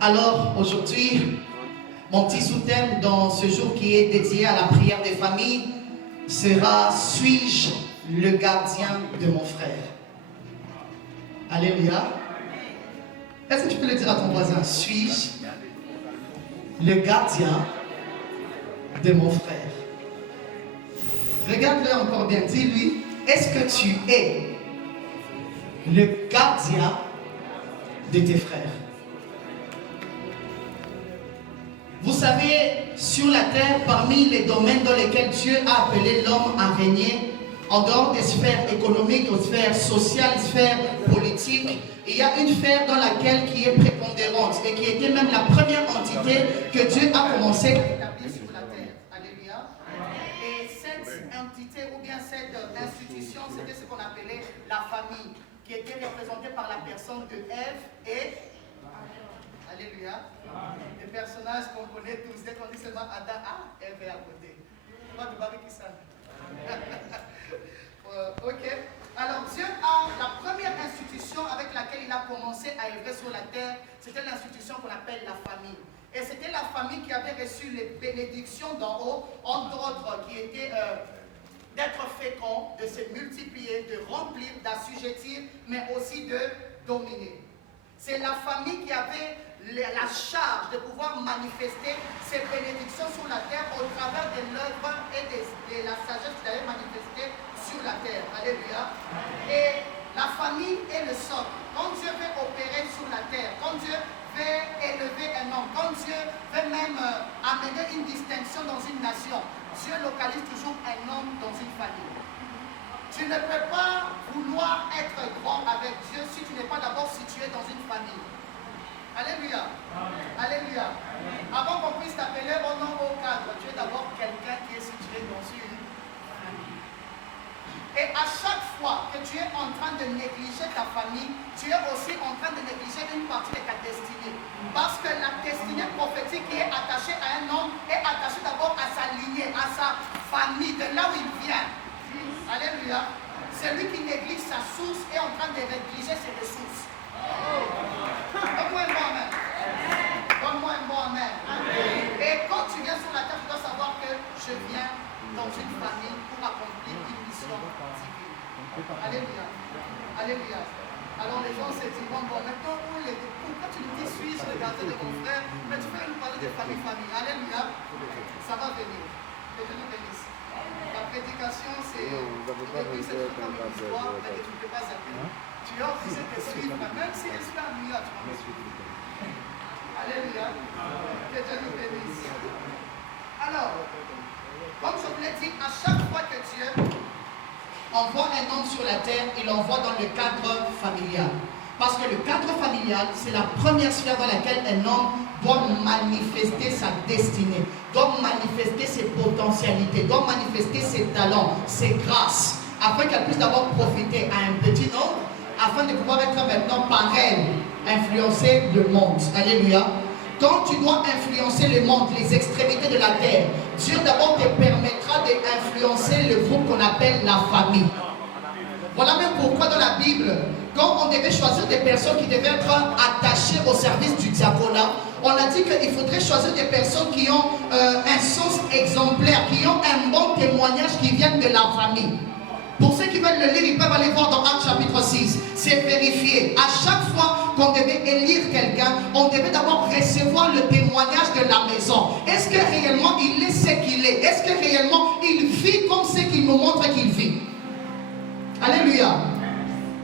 Alors aujourd'hui, mon petit sous-thème dans ce jour qui est dédié à la prière des familles sera « Suis-je le gardien de mon frère ?» Alléluia. Est-ce que tu peux le dire à ton voisin? Suis-je le gardien de mon frère? Regarde-le encore bien. Dis-lui, est-ce que tu es le gardien de tes frères? Vous savez, sur la terre, parmi les domaines dans lesquels Dieu a appelé l'homme à régner, en dehors des sphères économiques, des sphères sociales, des sphères politiques, il y a une sphère dans laquelle qui est prépondérante et qui était même la première entité que Dieu a commencé à établir sur la terre. Alléluia. Et cette entité ou bien cette institution, c'était ce qu'on appelait la famille, qui était représentée par la personne de Ève et Alléluia. Des personnages qu'on connaît tous. Dès qu'on dit seulement Adam, Ève est à côté. Moi, de Barry qui ça. Ok. Alors, Dieu a la première institution avec laquelle il a commencé à œuvrer sur la terre, c'était l'institution qu'on appelle la famille. Et c'était la famille qui avait reçu les bénédictions d'en haut, entre autres, qui étaient d'être fécond, de se multiplier, de remplir, d'assujettir, mais aussi de dominer. C'est la famille qui avait la charge de pouvoir manifester ces bénédictions sur la terre au travers de l'œuvre et de la sagesse qu'il avait manifestée sur la terre. Alléluia. Et la famille est le socle. Quand Dieu veut opérer sur la terre, quand Dieu veut élever un homme, quand Dieu veut même amener une distinction dans une nation, Dieu localise toujours un homme dans une famille. Tu ne peux pas vouloir être grand avec Dieu si tu n'es pas d'abord situé dans une famille. Alléluia. Alléluia. Avant qu'on puisse t'appeler au nom au cadre, tu es d'abord quelqu'un qui est situé dans une famille. Et à chaque fois que tu es en train de négliger ta famille, tu es aussi en train de négliger une partie de ta destinée. Parce que la destinée prophétique qui est attachée à un homme est attachée d'abord à sa lignée, à sa famille, de là où il vient. Alléluia. Celui qui néglige sa source est en train de négliger ses ressources. Donne-moi un bon amen. Donne-moi un bon amen. Et quand tu viens sur la terre, tu dois savoir que je viens dans une famille pour accomplir une mission divine. Alléluia. Alléluia. Alors les gens se diront, bon, maintenant, pourquoi tu nous dis, suis-je le gardien de mon frère? Mais tu peux nous parler de famille. Alléluia. Ça va venir. Que Dieu nous bénisse. La prédication, c'est depuis cette famille d'histoire, mais tu ne peux pas appeler. Tu as obligé de suivre, même si je suis ennuyé à toi. Alléluia. Que Dieu nous bénisse. Alors, comme je vous l'ai dit, à chaque fois que Dieu envoie un homme sur la terre, il l'envoie dans le cadre familial. Parce que le cadre familial, c'est la première sphère dans laquelle un homme doit manifester sa destinée, doit manifester ses potentialités, doit manifester ses talents, ses grâces, afin qu'elle puisse d'abord profiter à un petit nombre, afin de pouvoir être maintenant par elle, influencer le monde. Alléluia. Quand tu dois influencer le monde, les extrémités de la terre, Dieu d'abord te permettra d'influencer le groupe qu'on appelle la famille. Voilà même pourquoi dans la Bible, quand on devait choisir des personnes qui devaient être attachées au service du diaconat, on a dit qu'il faudrait choisir des personnes qui ont un sens exemplaire, qui ont un bon témoignage qui viennent de la famille. Pour ceux qui veulent le lire, ils peuvent aller voir dans Actes chapitre 6. C'est vérifié. À chaque fois qu'on devait élire quelqu'un, on devait d'abord recevoir le témoignage de la maison. Est-ce que réellement il est ce qu'il est? Est-ce que réellement il vit comme ce qu'il nous montre qu'il vit? Alléluia.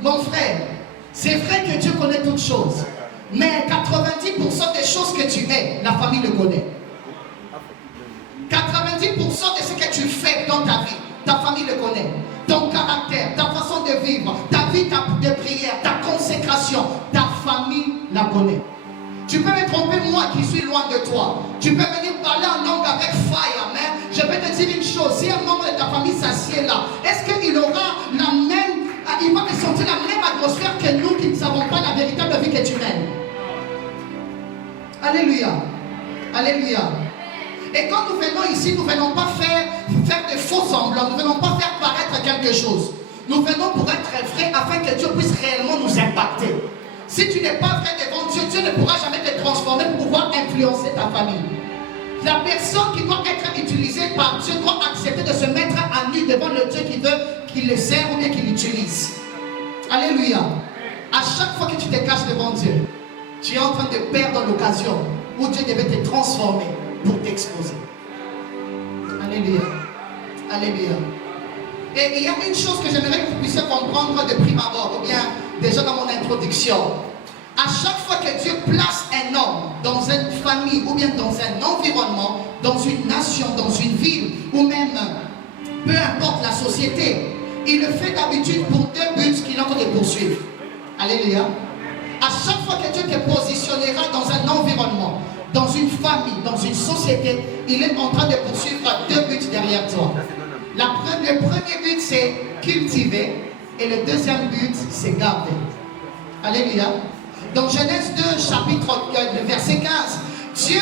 Mon frère, c'est vrai que Dieu connaît toutes choses. Mais 90% des choses que tu es, la famille le connaît. 90% de ce que tu fais dans ta vie, ta famille le connaît. Ton caractère, ta façon de vivre, ta vie de prière, ta consécration, ta famille la connaît. Tu peux me tromper, moi qui suis loin de toi. Tu peux venir parler en langue avec fire, mais je peux te dire une chose. Si un membre de ta famille s'assied là, est-ce qu'il aura la même, il va ressentir la même atmosphère que nous qui ne savons pas la véritable vie que tu mènes? Alléluia. Alléluia. Et quand nous venons ici, nous ne venons pas faire de faux semblants, nous ne venons pas faire paraître quelque chose. Nous venons pour être vrais afin que Dieu puisse réellement nous impacter. Si tu n'es pas vrai devant Dieu, Dieu ne pourra jamais te transformer pour pouvoir influencer ta famille. La personne qui doit être utilisée par Dieu doit accepter de se mettre à nu devant le Dieu qui veut qu'il le serve ou bien qu'il l'utilise. Alléluia. À chaque fois que tu te caches devant Dieu, tu es en train de perdre l'occasion où Dieu devait te transformer pour t'exposer. Alléluia. Alléluia. Et il y a une chose que j'aimerais que vous puissiez comprendre de prime abord, ou bien déjà dans mon introduction. À chaque fois que Dieu place un homme dans une famille, ou bien dans un environnement, dans une nation, dans une ville, ou même, peu importe la société, il le fait d'habitude pour deux buts qu'il est en train de poursuivre. Alléluia. À chaque fois que Dieu te positionnera dans un environnement, dans une famille, dans une société, il est en train de poursuivre deux buts derrière toi. Le premier but, c'est cultiver, et le deuxième but, c'est garder. Alléluia. Dans Genèse 2, chapitre verset 15, Dieu,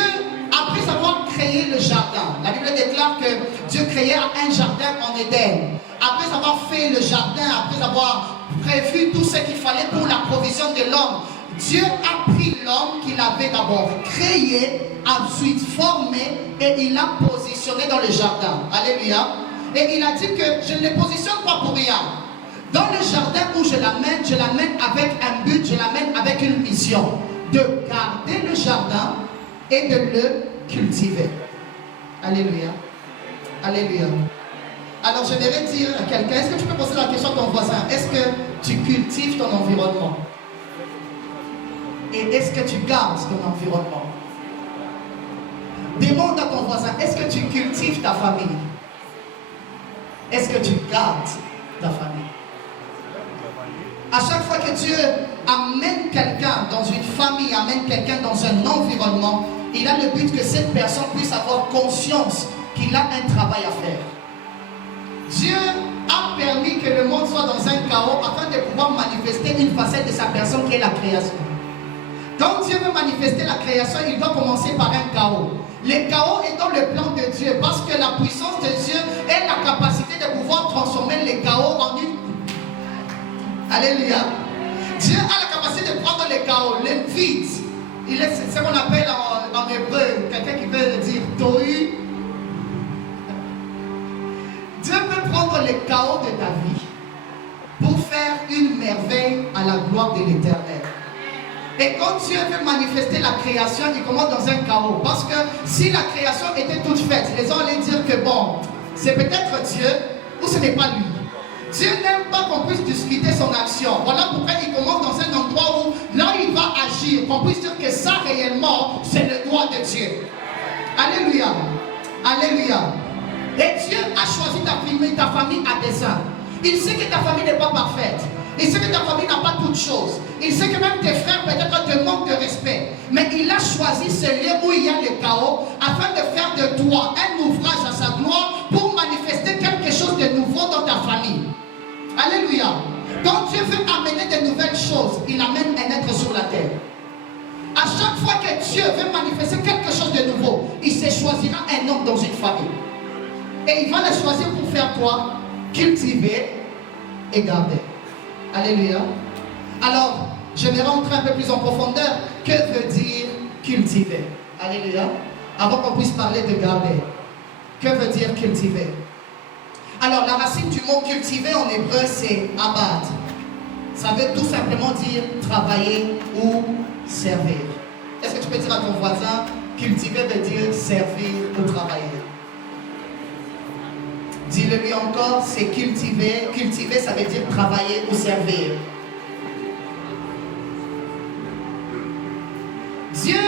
après avoir créé le jardin, la Bible déclare que Dieu créait un jardin en Éden. Après avoir fait le jardin, après avoir prévu tout ce qu'il fallait pour la provision de l'homme, Dieu a pris l'homme qu'il avait d'abord créé, ensuite formé, et il l'a positionné dans le jardin. Alléluia. Et il a dit que je ne le positionne pas pour rien. Dans le jardin où je l'amène avec un but, je l'amène avec une mission de garder le jardin et de le cultiver. Alléluia. Alléluia. Alors je vais dire à quelqu'un, est-ce que tu peux poser la question à ton voisin? Est-ce que tu cultives ton environnement? Et est-ce que tu gardes ton environnement? Demande à ton voisin, est-ce que tu cultives ta famille? Est-ce que tu gardes ta famille? À chaque fois que Dieu amène quelqu'un dans une famille, amène quelqu'un dans un environnement, il a le but que cette personne puisse avoir conscience qu'il a un travail à faire. Dieu a permis que le monde soit dans un chaos afin de pouvoir manifester une facette de sa personne qui est la création. Quand Dieu veut manifester la création, il doit commencer par un chaos. Le chaos est dans le plan de Dieu parce que la puissance de Dieu est la capacité de pouvoir transformer le chaos en une. Alléluia. Dieu a la capacité de prendre le chaos, le vide. C'est ce qu'on appelle en hébreu, quelqu'un qui veut dire tohu. Dieu peut prendre le chaos de ta vie pour faire une merveille à la gloire de l'Éternel. Et quand Dieu veut manifester la création, il commence dans un chaos. Parce que si la création était toute faite, les gens allaient dire que bon, c'est peut-être Dieu ou ce n'est pas lui. Dieu n'aime pas qu'on puisse discuter son action. Voilà pourquoi il commence dans un endroit où là il va agir, qu'on puisse dire que ça réellement, c'est le droit de Dieu. Alléluia. Alléluia. Et Dieu a choisi ta famille à dessein. Il sait que ta famille n'est pas parfaite. Il sait que ta famille n'a pas toutes choses. Il sait que même tes frères peut-être te manquent de respect. Mais il a choisi ce lieu où il y a le chaos afin de faire de toi un ouvrage à sa gloire pour manifester quelque chose de nouveau dans ta famille. Alléluia. Quand Dieu veut amener de nouvelles choses, il amène un être sur la terre. À chaque fois que Dieu veut manifester quelque chose de nouveau, il se choisira un homme dans une famille. Et il va le choisir pour faire quoi? Cultiver et garder. Alléluia. Alors, je vais rentrer un peu plus en profondeur. Que veut dire cultiver? Alléluia. Avant qu'on puisse parler de garder. Que veut dire cultiver? Alors, la racine du mot cultiver en hébreu, c'est abad. Ça veut tout simplement dire travailler ou servir. Est-ce que tu peux dire à ton voisin, cultiver veut dire servir ou travailler? Dis-le lui encore, c'est cultiver. Cultiver, ça veut dire travailler ou servir. Dieu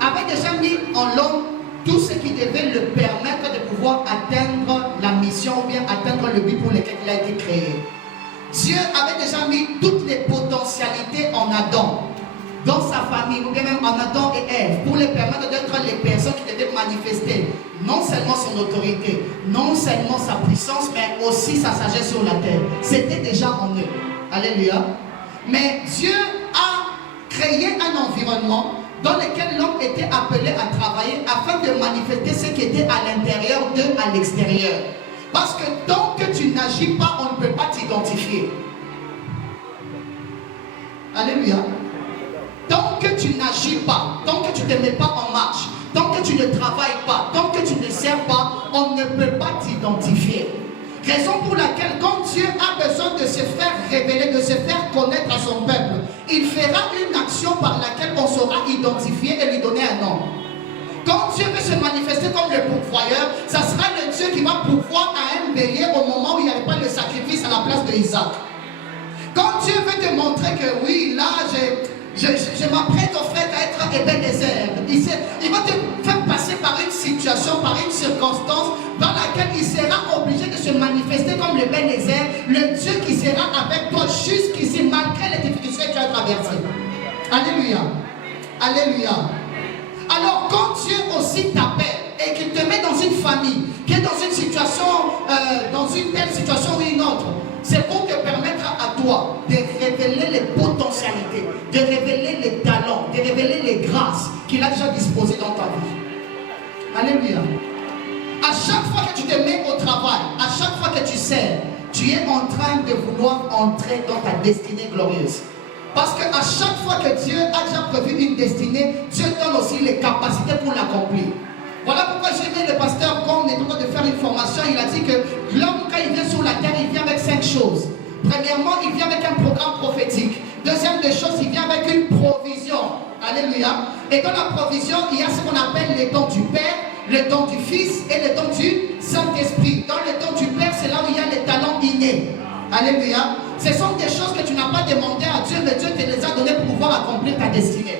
avait déjà mis en l'homme tout ce qui devait le permettre de pouvoir atteindre la mission ou bien atteindre le but pour lequel il a été créé. Dieu avait déjà mis toutes les potentialités en Adam, dans sa famille, ou bien même en Adam et Ève, pour les permettre d'être les personnes qui devaient manifester non seulement son autorité, non seulement sa puissance, mais aussi sa sagesse sur la terre. C'était déjà en eux. Alléluia. Mais Dieu a créé un environnement dans lequel l'homme était appelé à travailler afin de manifester ce qui était à l'intérieur d'eux, à l'extérieur. Parce que tant que tu n'agis pas, on ne peut pas t'identifier. Alléluia. Tant que que tu n'agis pas, tant que tu ne te mets pas en marche, tant que tu ne travailles pas, tant que tu ne sers pas, on ne peut pas t'identifier. Raison pour laquelle, quand Dieu a besoin de se faire révéler, de se faire connaître à son peuple, il fera une action par laquelle on saura identifier et lui donner un nom. Quand Dieu veut se manifester comme le pourvoyeur, ça sera le Dieu qui va pourvoir à un bélier au moment où il n'y avait pas le sacrifice à la place d'Isaac. Quand Dieu veut te montrer que oui, là, je m'apprête au fait à être Ebenezer, il va te faire passer par une situation, par une circonstance dans laquelle il sera obligé de se manifester comme l'Ebenezer, le Dieu qui sera avec toi jusqu'ici, malgré les difficultés que tu as traversées. Alléluia. Alléluia. Alors, quand Dieu aussi t'appelle et qu'il te met dans une famille, qui est dans une situation, dans une telle situation ou une autre, c'est pour te permettre à toi de révéler les potentialités, de révéler les talents, de révéler les grâces qu'il a déjà disposées dans ta vie. Alléluia. À chaque fois que tu te mets au travail, à chaque fois que tu sers, tu es en train de vouloir entrer dans ta destinée glorieuse. Parce qu'à chaque fois que Dieu a déjà prévu une destinée, Dieu donne aussi les capacités pour l'accomplir. Voilà pourquoi j'ai aimé le pasteur, quand on est en train de faire une formation, il a dit que l'homme, quand il vient sur la terre, il vient avec 5 choses. Premièrement, il vient avec un programme prophétique. Deuxième des choses, il vient avec une provision. Alléluia. Et dans la provision, il y a ce qu'on appelle les dons du Père, le don du Fils et le don du Saint-Esprit. Dans le don du Père, c'est là où il y a les talents innés. Alléluia. Ce sont des choses que tu n'as pas demandé à Dieu, mais Dieu te les a données pour pouvoir accomplir ta destinée.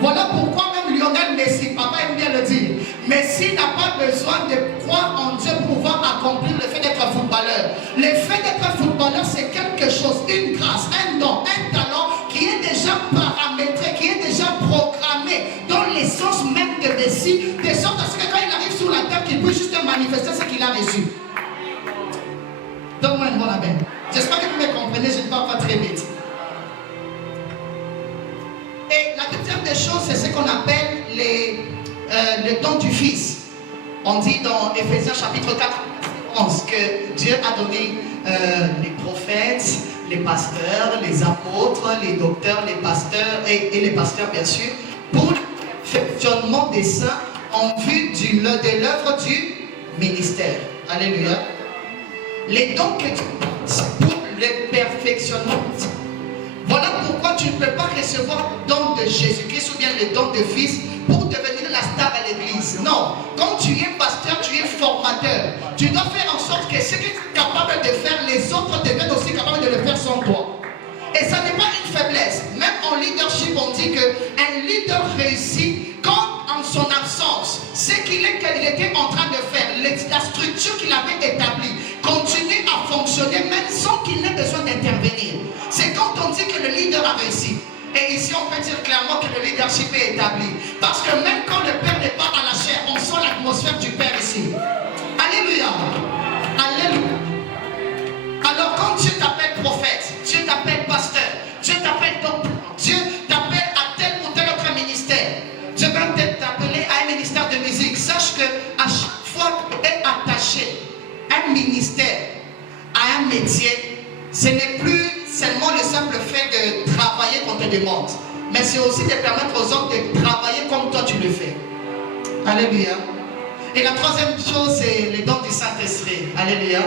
Voilà pourquoi même Lionel Messi, papa aime bien le dire, Messi n'a pas besoin de croire en Dieu pour pouvoir accomplir le fait d'être footballeur. Le fait d'être footballeur, c'est quelque chose, une grâce, un don, un talent qui est déjà paramétré, qui est déjà programmé dans l'essence même de Messi, de sorte à ce que quand il arrive sur la terre, qu'il puisse juste manifester ce qu'il a reçu. Donne-moi une bonne amen. J'espère que vous me comprenez, je ne parle pas très vite. Et la deuxième des choses, c'est ce qu'on appelle le don du Fils. On dit dans Éphésiens chapitre 4, 11 que Dieu a donné les prophètes, les pasteurs, les apôtres, les docteurs, les pasteurs et les pasteurs bien sûr, pour le perfectionnement des saints en vue de l'œuvre du ministère. Alléluia. Les dons que tu as pour le perfectionnement. Voilà pourquoi tu ne peux pas recevoir le don de Jésus-Christ ou bien le don de Fils pour devenir la star à l'église. Non, quand tu es pasteur, tu es formateur. Tu dois faire en sorte que ce que tu es capable de faire, les autres deviennent aussi capables de le faire sans toi. Et ça n'est pas une faiblesse. Même en leadership, on dit qu'un leader réussit quand en son absence, ce qu'il était en train de faire, la structure qu'il avait établie, continue à fonctionner même sans qu'il n'ait besoin d'intervenir. C'est quand on dit que le leader a réussi. Et ici, on peut dire clairement que le leadership est établi. Parce que même quand le Père n'est pas à la chair, on sent l'atmosphère du Père ici. Alléluia. Alléluia. Alors quand Dieu t'appelle prophète, Dieu t'appelle pasteur, Dieu t'appelle docteur, Dieu t'appelle à tel ou tel autre ministère, Dieu va peut-être t'appeler à un ministère de musique. Sache qu'à chaque fois que tu es attaché à un ministère, à un métier, ce n'est plus seulement le simple fait de travailler qu'on te demande, mais c'est aussi de permettre aux autres de travailler comme toi tu le fais. Alléluia. Et la troisième chose, c'est les dons du Saint-Esprit. Alléluia.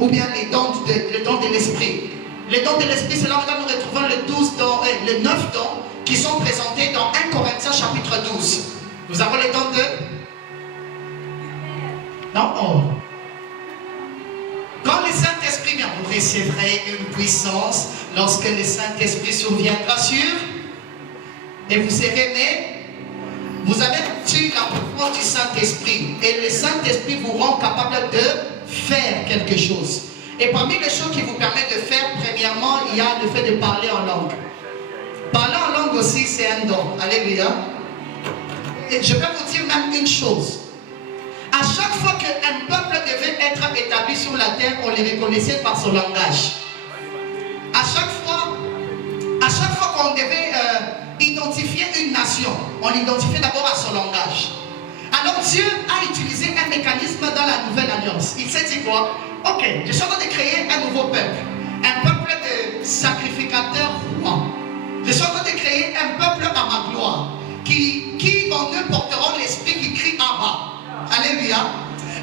Ou bien les dons de l'Esprit. Les dons de l'Esprit, c'est là où nous retrouvons les 9 dons qui sont présentés dans 1 Corinthiens chapitre 12. Nous avons les dons de... Non, oh. Quand le Saint-Esprit vient, vous recevrez une puissance lorsque le Saint-Esprit surviendra sur et vous serez nés. Vous avez reçu la puissance du Saint-Esprit et le Saint-Esprit vous rend capable de faire quelque chose. Et parmi les choses qui vous permettent de faire, premièrement, il y a le fait de parler en langue. Parler en langue aussi, c'est un don. Alléluia. Et je vais vous dire même une chose. À chaque fois qu'un peuple devait être établi sur la terre, on les reconnaissait par son langage. À chaque fois qu'on devait identifier une nation, on l'identifiait d'abord à son langage. Alors Dieu a utilisé un mécanisme dans la nouvelle alliance. Il s'est dit quoi? Ok, je suis en train de créer un nouveau peuple. Un peuple de sacrificateurs rois. Je suis en train de créer un peuple à ma gloire, qui en eux porteront l'esprit qui crie Abba. Alléluia.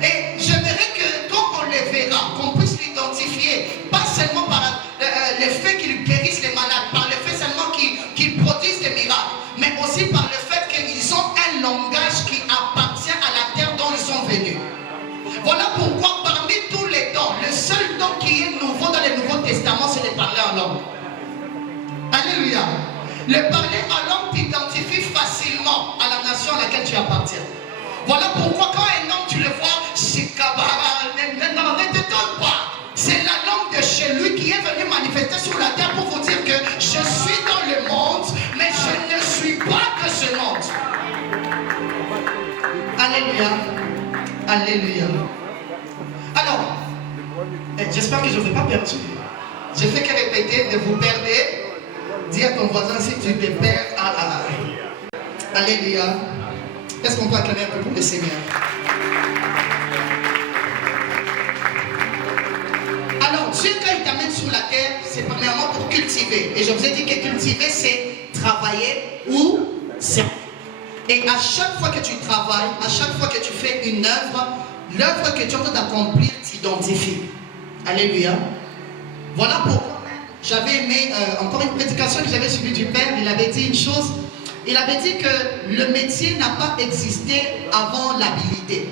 Et j'aimerais que quand on les verra, qu'on puisse l'identifier, pas seulement par le fait qu'ils guérissent les malades, par le fait seulement qu'ils produisent des miracles, mais aussi par le fait qu'ils ont un langage qui appartient à la terre dont ils sont venus. Voilà pourquoi parmi tous les dons, le seul don qui est nouveau dans le Nouveau Testament, c'est de parler en langue. Alléluia. Le parler en langue t'identifie facilement à la nation à laquelle tu appartiens. Voilà pourquoi quand un homme, tu le vois, ne t'étonne pas. C'est la langue de chez lui qui est venue manifester sur la terre pour vous dire que je suis dans le monde, mais je ne suis pas de ce monde. Alléluia. Alléluia. Alors, j'espère que je ne vais pas perdre. Je fais que répéter, de vous perdre. Dis à ton voisin si tu te perds. Alléluia. Est-ce qu'on peut acclamer un peu pour le Seigneur? Alors, Dieu, quand il t'amène sur la terre, c'est premièrement pour cultiver. Et je vous ai dit que cultiver, c'est travailler ou servir. Et à chaque fois que tu travailles, à chaque fois que tu fais une œuvre, l'œuvre que tu es en train d'accomplir t'identifie. Alléluia. Voilà pourquoi j'avais aimé encore une prédication que j'avais suivie du Père. Il avait dit une chose. Il avait dit que le métier n'a pas existé avant l'habilité.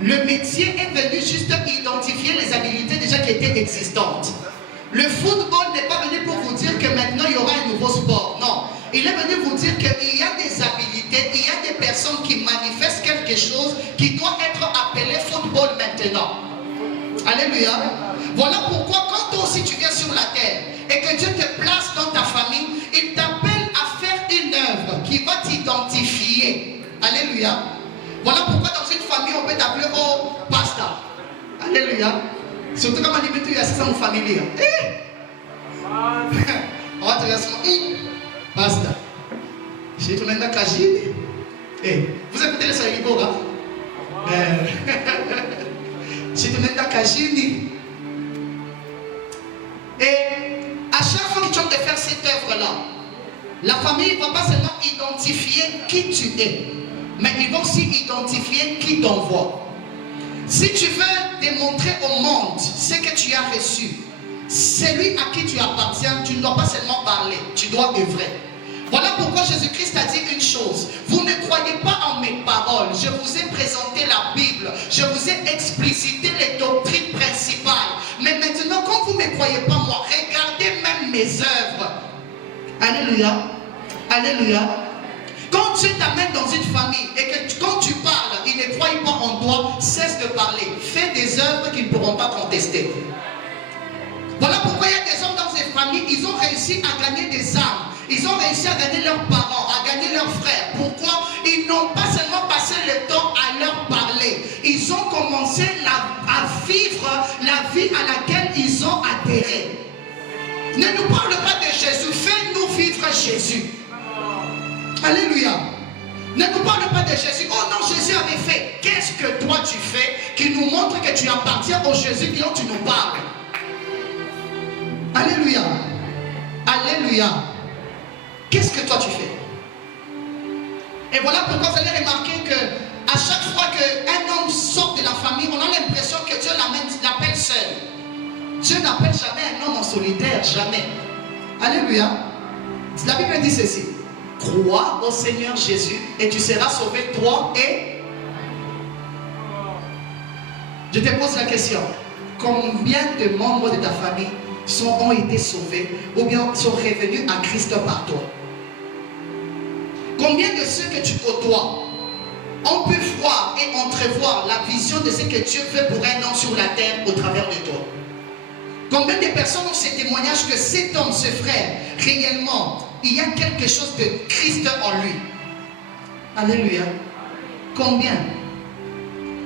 Le métier est venu juste identifier les habilités déjà qui étaient existantes. Le football n'est pas venu pour vous dire que maintenant il y aura un nouveau sport. Non. Il est venu vous dire qu'il y a des habilités, il y a des personnes qui manifestent quelque chose qui doit être appelé football maintenant. Alléluia. Voilà pourquoi quand toi aussi tu viens sur la terre et que Dieu te place dans ta famille, il t'appelle à faire une œuvre qui va t'identifier. Alléluia. Voilà pourquoi dans une famille on peut t'appeler oh pasteur. Alléluia. Surtout quand on dit que tu es assis dans une famille. On va te laisser pasteur. J'ai tout le monde à vous écoutez le Saïbo là? J'ai tout le monde à et à chaque fois que tu as de faire cette œuvre-là, la famille ne va pas seulement identifier qui tu es, mais ils vont aussi identifier qui t'envoie. Si tu veux démontrer au monde ce que tu as reçu, celui à qui tu appartiens, tu ne dois pas seulement parler, tu dois œuvrer. Voilà pourquoi Jésus-Christ a dit une chose. Vous ne croyez pas en mes paroles. Je vous ai présenté la Bible. Je vous ai explicité les doctrines principales. Mais maintenant, quand vous ne me croyez pas moi, regardez même mes œuvres. Alléluia. Alléluia. Quand Dieu t'amène dans une famille et que quand tu parles, ils ne croient pas en toi, cesse de parler. Fais des œuvres qu'ils ne pourront pas contester. Voilà pourquoi il y a des hommes dans ces familles, ils ont réussi à gagner des âmes. Ils ont réussi à gagner leurs parents, à gagner leurs frères. Pourquoi? Ils n'ont pas seulement passé le temps à leur parler. Ils ont commencé à vivre la vie à laquelle ils ont adhéré. Ne nous parle pas de Jésus, fais-nous vivre Jésus. Alléluia. Ne nous parle pas de Jésus. Oh non, Jésus avait fait. Qu'est-ce que toi tu fais qui nous montre que tu appartiens au Jésus dont tu nous parles? Alléluia. Alléluia. Qu'est-ce que toi tu fais? Et voilà pourquoi vous allez remarquer que à chaque fois qu'un homme sort de la famille, on a l'impression que Dieu l'appelle seul. Dieu n'appelle jamais un homme en solitaire, jamais. Alléluia. La Bible dit ceci. Crois au Seigneur Jésus et tu seras sauvé, toi et... Je te pose la question. Combien de membres de ta famille ont été sauvés ou bien sont revenus à Christ par toi? Combien de ceux que tu côtoies ont pu voir et entrevoir la vision de ce que Dieu fait pour un homme sur la terre au travers de toi? Combien de personnes ont ces témoignages que cet homme, ce frère, réellement, il y a quelque chose de Christ en lui? Alléluia. Combien?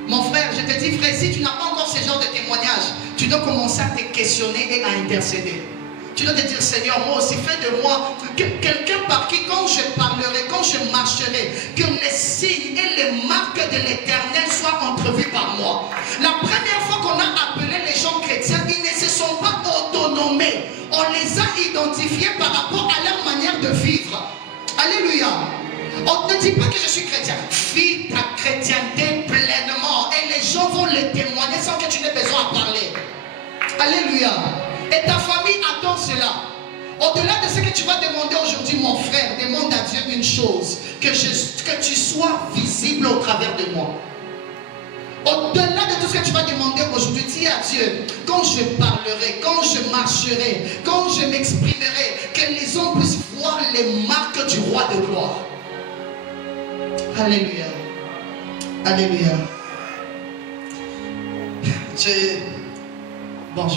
Mon frère, je te dis, frère, si tu n'as pas encore ce genre de témoignage, tu dois commencer à te questionner et à intercéder. Tu dois te dire, Seigneur, moi aussi, fais de moi quelqu'un par qui, quand je parlerai, quand je marcherai, que les signes et les marques de l'Éternel soient entrevus par moi. La première fois qu'on a appelé les gens chrétiens, ils ne se sont pas autonomés. On les a identifiés par rapport à leur de vivre. Alléluia. On ne dit pas que je suis chrétien. Vis ta chrétienté pleinement et les gens vont le témoigner sans que tu n'aies besoin de parler. Alléluia. Et ta famille attend cela. Au-delà de ce que tu vas demander aujourd'hui, mon frère, demande à Dieu une chose, que tu sois visible au travers de moi. Au-delà de tout ce que tu vas demander aujourd'hui, dis à Dieu, quand je parlerai, quand je marcherai, quand je m'exprimerai, que les hommes puissent voir les marques du roi de gloire. Alléluia. Alléluia. Je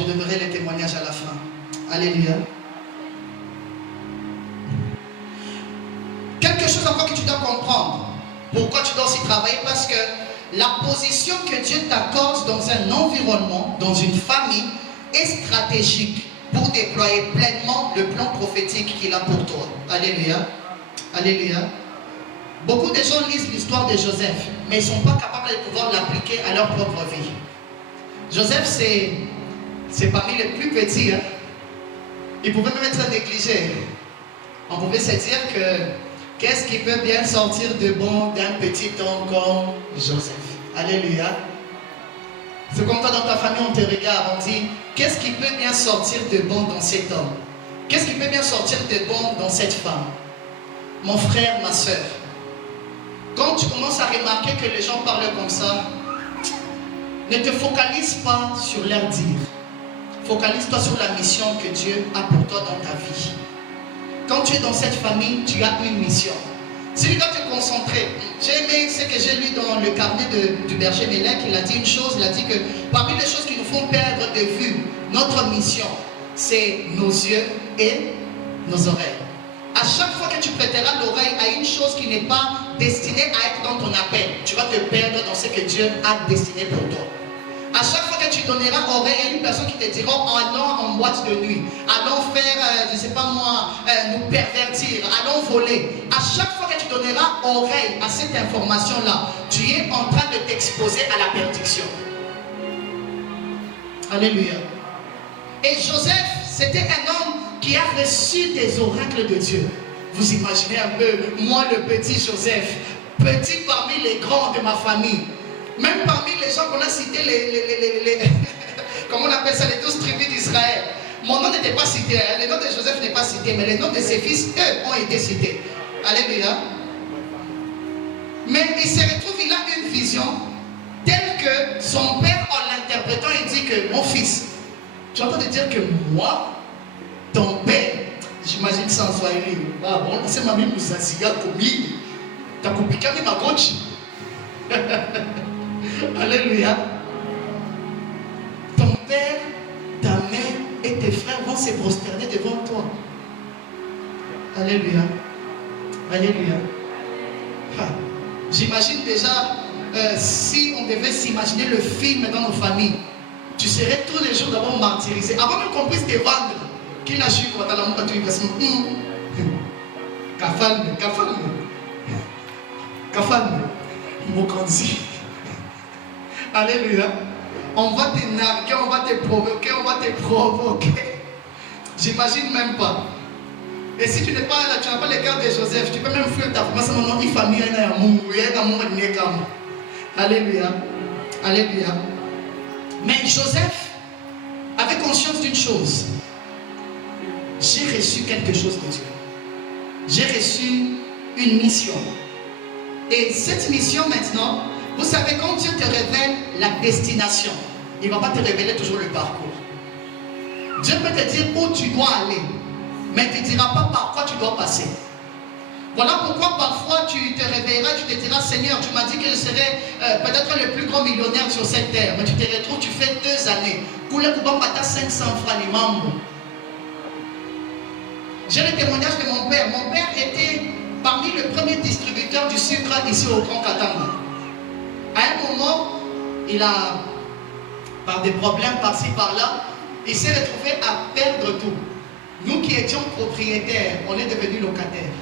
donnerai les témoignages à la fin. Alléluia. Quelque chose encore que tu dois comprendre. Pourquoi tu dois aussi travailler? Parce que la position que Dieu t'accorde dans un environnement, dans une famille, est stratégique pour déployer pleinement le plan prophétique qu'il a pour toi. Alléluia. Alléluia. Beaucoup de gens lisent l'histoire de Joseph, mais ils ne sont pas capables de pouvoir l'appliquer à leur propre vie. Joseph, c'est parmi les plus petits. Hein? Il pouvait même être négligé. On pouvait se dire que qu'est-ce qui peut bien sortir de bon d'un petit homme comme Joseph? Alléluia. C'est comme toi dans ta famille, on te regarde, on dit, qu'est-ce qui peut bien sortir de bon dans cet homme? Qu'est-ce qui peut bien sortir de bon dans cette femme? Mon frère, ma soeur, quand tu commences à remarquer que les gens parlent comme ça, ne te focalise pas sur leur dire. Focalise-toi sur la mission que Dieu a pour toi dans ta vie. Quand tu es dans cette famille, tu as une mission. Si tu dois te concentrer, j'ai aimé ce que j'ai lu dans le carnet du berger Mélèque. Il a dit une chose, il a dit que parmi les choses qui nous font perdre de vue notre mission, c'est nos yeux et nos oreilles. À chaque fois que tu prêteras l'oreille à une chose qui n'est pas destinée à être dans ton appel, tu vas te perdre dans ce que Dieu a destiné pour toi. À chaque fois que tu donneras oreille à une personne qui te dira allons en boîte de nuit, allons faire, je ne sais pas moi, nous pervertir, allons voler. À chaque fois que tu donneras oreille à cette information-là, tu es en train de t'exposer à la perdition. Alléluia. Et Joseph, c'était un homme qui a reçu des oracles de Dieu. Vous imaginez un peu, moi le petit Joseph, petit parmi les grands de ma famille. Même parmi les gens qu'on a cités, comment on appelle ça, les 12 tribus d'Israël. Mon nom n'était pas cité, hein. Le nom de Joseph n'est pas cité, mais les noms de ses fils, eux, ont été cités. Alléluia. Mais il se retrouve, il a une vision telle que son père, en l'interprétant, il dit que mon fils, tu entends te dire que moi, ton père, j'imagine ça en Swahili, ah bon, c'est ma mère Moussasiga Komi, t'as coupé quand même à gauche. Alléluia. Ton père, ta mère et tes frères vont se prosterner devant toi. Alléluia. Alléluia. J'imagine déjà si on devait s'imaginer le film dans nos familles, tu serais tous les jours d'abord martyrisé. Avant même qu'on puisse te vendre, qu'il a su quoi dans la montre, tu vas se dire Kafan, Mokanzi. Alléluia. On va te narguer, on va te provoquer, on va te provoquer. J'imagine même pas. Et si tu n'es pas là, tu n'as pas le cœur de Joseph, tu peux même fuir ta famille, Alléluia. Alléluia. Mais Joseph avait conscience d'une chose. J'ai reçu quelque chose de Dieu. J'ai reçu une mission. Et cette mission maintenant, vous savez, quand Dieu te révèle la destination, il ne va pas te révéler toujours le parcours. Dieu peut te dire où tu dois aller, mais il ne te dira pas par quoi tu dois passer. Voilà pourquoi parfois tu te réveilleras, tu te diras, Seigneur, tu m'as dit que je serais peut-être le plus grand millionnaire sur cette terre, mais tu te retrouves, tu fais 2 années. Pour le coup, tu as 500 francs les membres. J'ai le témoignage de mon père. Mon père était parmi les premiers distributeurs du sucre ici au Grand Katanga. À un moment, il a, par des problèmes par-ci par-là, il s'est retrouvé à perdre tout. Nous qui étions propriétaires, on est devenus locataires.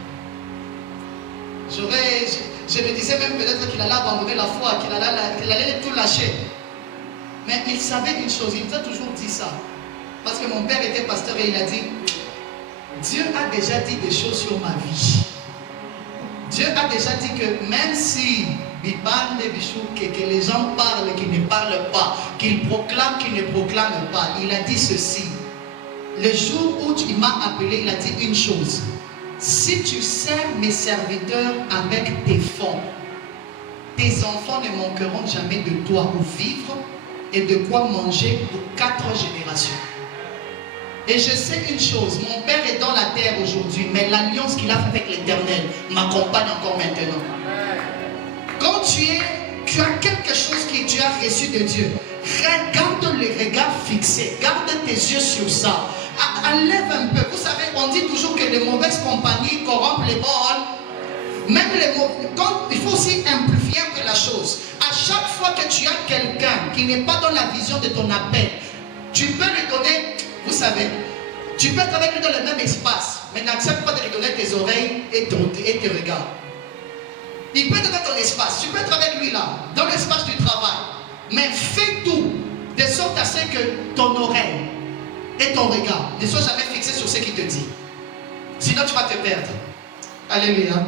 Je me disais même peut-être qu'il allait abandonner la foi, qu'il allait tout lâcher. Mais il savait une chose, il nous a toujours dit ça. Parce que mon père était pasteur et il a dit, Dieu a déjà dit des choses sur ma vie. Dieu a déjà dit que même si que les gens parlent, qu'ils ne parlent pas, qu'ils proclament, qu'ils ne proclament pas, il a dit ceci. Le jour où il m'a appelé, il a dit une chose. Si tu sers mes serviteurs avec tes fonds, tes enfants ne manqueront jamais de toi où vivre et de quoi manger pour 4 générations. Et je sais une chose, mon père est dans la terre aujourd'hui, mais l'alliance qu'il a faite avec l'Éternel m'accompagne encore maintenant. Quand tu as quelque chose que tu as reçu de Dieu, regarde le regard fixé, garde tes yeux sur ça. Enlève un peu. Vous savez, on dit toujours que les mauvaises compagnies corrompent les bonnes. Même les mauvais. Il faut aussi amplifier un peu la chose. À chaque fois que tu as quelqu'un qui n'est pas dans la vision de ton appel, tu peux lui donner, vous savez, tu peux être avec lui dans le même espace, mais n'accepte pas de lui donner tes oreilles et tes regards. Il peut être dans ton espace, tu peux être avec lui là, dans l'espace du travail, mais fais tout de sorte à ce que ton oreille et ton regard ne soient jamais fixés sur ce qu'il te dit. Sinon tu vas te perdre. Alléluia.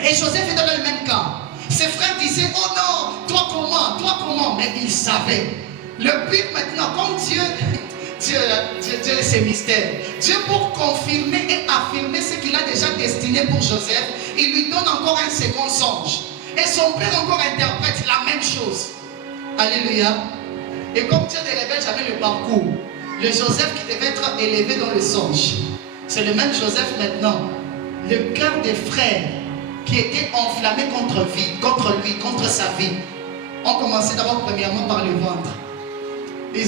Et Joseph est dans le même cas. Ses frères disaient, oh non, toi comment? Mais il savait. Le but maintenant, comme Dieu ses mystères. Dieu, pour confirmer et affirmer ce qu'il a déjà destiné pour Joseph, il lui donne encore un second songe. Et son père encore interprète la même chose. Alléluia. Et comme Dieu ne révèle jamais le parcours, le Joseph qui devait être élevé dans le songe, c'est le même Joseph maintenant. Le cœur des frères qui étaient enflammés contre lui, contre sa vie, ont commencé d'abord premièrement par le ventre. Il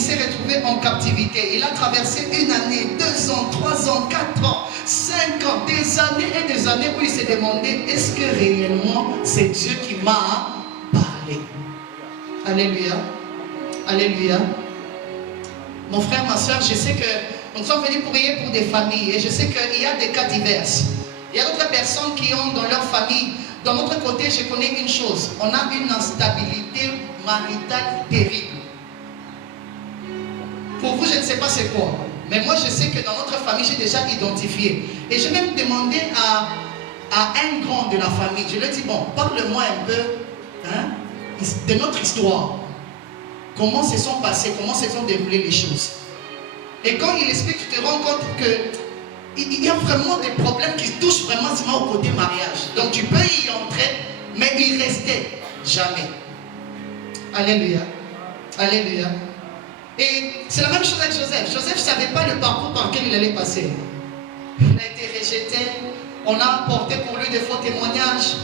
s'est retrouvé en captivité. Il a traversé 1 année, 2 ans, 3 ans, 4 ans, 5 ans, des années et des années où il s'est demandé, est-ce que réellement c'est Dieu qui m'a parlé? Alléluia. Alléluia. Mon frère, ma soeur, je sais que nous sommes venus prier pour des familles et je sais qu'il y a des cas divers. Il y a d'autres personnes qui ont dans leur famille. De notre côté, je connais une chose. On a une instabilité maritale terrible. Pour vous, je ne sais pas c'est quoi. Mais moi, je sais que dans notre famille, j'ai déjà identifié. Et j'ai même demandé à un grand de la famille. Je lui ai dit, bon, parle-moi un peu de notre histoire. Comment se sont passées, comment se sont déroulées les choses. Et quand il explique, tu te rends compte qu'il y a vraiment des problèmes qui touchent vraiment au côté mariage. Donc tu peux y entrer, mais y rester jamais. Alléluia. Alléluia. Et c'est la même chose avec Joseph. Joseph ne savait pas le parcours par lequel il allait passer. Il a été rejeté. On a apporté pour lui des faux témoignages.